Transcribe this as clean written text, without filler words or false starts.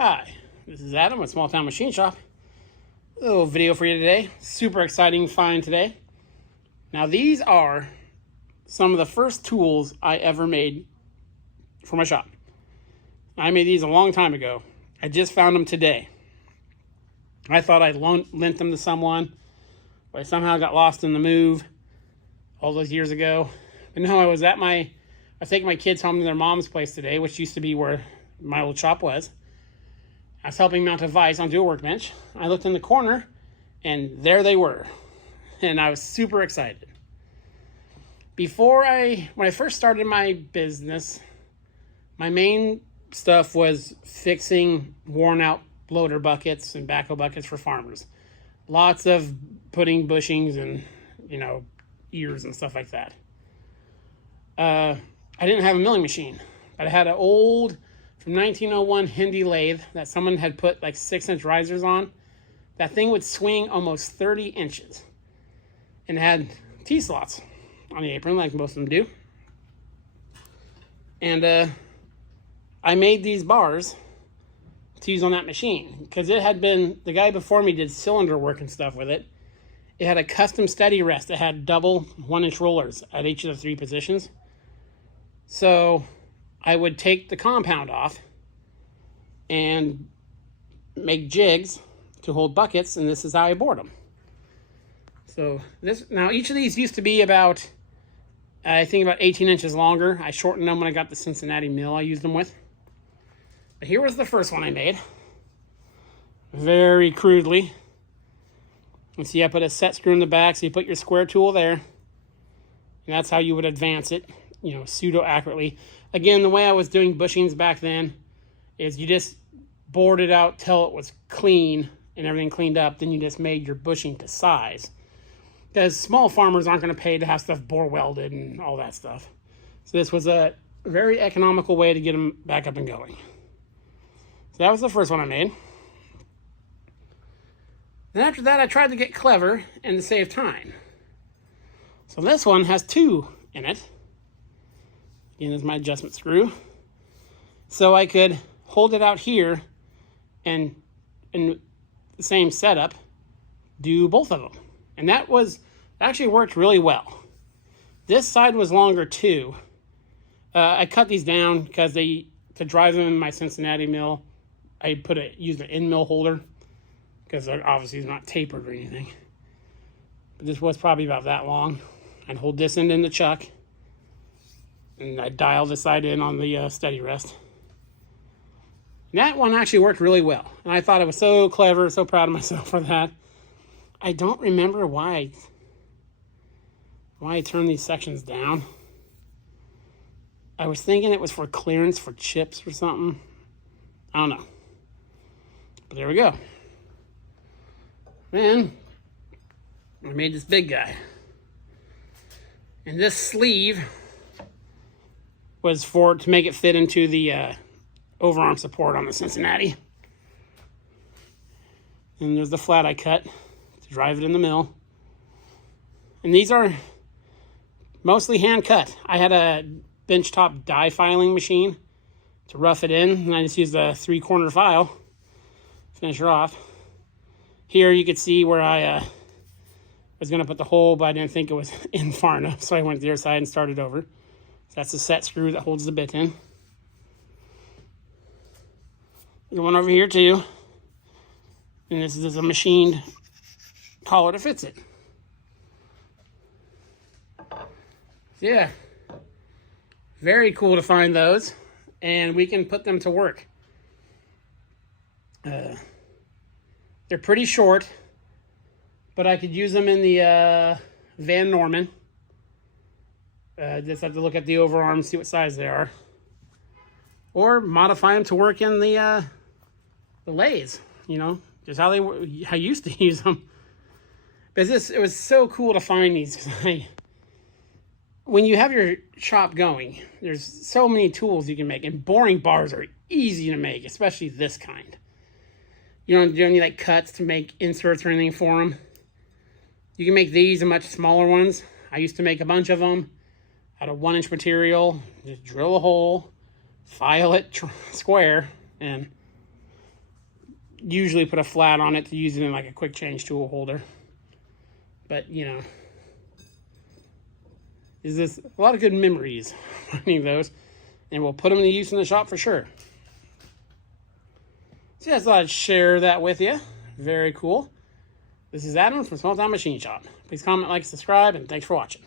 Hi, this is Adam at Small Town Machine Shop. A little video for you today. Super exciting find today. Now these are some of the first tools I ever made for my shop. I made these a long time ago. I just found them today. I thought I'd lent them to someone, but I somehow got lost in the move all those years ago. But no, I was taking my kids home to their mom's place today, which used to be where my old shop was. I was helping mount a vise onto a workbench. I looked in the corner, and there they were. And I was super excited. When I first started my business, my main stuff was fixing worn out loader buckets and backhoe buckets for farmers. Lots of putting bushings and, ears and stuff like that. I didn't have a milling machine, but I had an old, from 1901 Hindi lathe that someone had put like 6-inch risers on. That thing would swing almost 30 inches. And it had T-slots on the apron like most of them do. And I made these bars to use on that machine because the guy before me did cylinder work and stuff with it. It had a custom steady rest. It had double 1-inch rollers at each of the 3 positions. So I would take the compound off and make jigs to hold buckets, and this is how I bored them. So now each of these used to be about 18 inches longer. I shortened them when I got the Cincinnati mill I used them with. But here was the first one I made. Very crudely. You see I put a set screw in the back, so you put your square tool there. And that's how you would advance it, pseudo-accurately. Again, the way I was doing bushings back then is you just bored it out till it was clean and everything cleaned up. Then you just made your bushing to size. Because small farmers aren't going to pay to have stuff bore welded and all that stuff. So this was a very economical way to get them back up and going. So that was the first one I made. Then after that, I tried to get clever and to save time. So this one has 2 in it. Again, there's my adjustment screw. So I could hold it out here and in the same setup, do both of them. And that actually worked really well. This side was longer too. I cut these down because to drive them in my Cincinnati mill, I used an end mill holder because obviously it's not tapered or anything. But this was probably about that long. I'd hold this end in the chuck, and I dial this side in on the steady rest. And that one actually worked really well. And I thought I was so clever, so proud of myself for that. I don't remember why I turned these sections down. I was thinking it was for clearance for chips or something. I don't know. But there we go. Then I made this big guy. And this sleeve was to make it fit into the overarm support on the Cincinnati. And there's the flat I cut to drive it in the mill. And these are mostly hand cut. I had a benchtop die filing machine to rough it in, and I just used a 3-corner file to finish her off. Here you could see where I was going to put the hole, but I didn't think it was in far enough, so I went to the other side and started over. So that's the set screw that holds the bit in. There's one over here too. And this is a machined collar that fits it. Yeah. Very cool to find those. And we can put them to work. They're pretty short, but I could use them in the Van Norman. Just have to look at the overarms, see what size they are. Or modify them to work in the lathes, just how I used to use them. Because it was so cool to find these. When you have your shop going, there's so many tools you can make, and boring bars are easy to make, especially this kind. You don't need like cuts to make inserts or anything for them. You can make these and much smaller ones. I used to make a bunch of them out of 1-inch material. Just drill a hole, file it square, and usually put a flat on it to use it in like a quick change tool holder. But, you know, is this a lot of good memories finding those, and we'll put them to use in the shop for sure. So yeah, I thought I'd share that with you. Very cool. This is Adam from Small Town Machine Shop. Please comment, like, subscribe, and thanks for watching.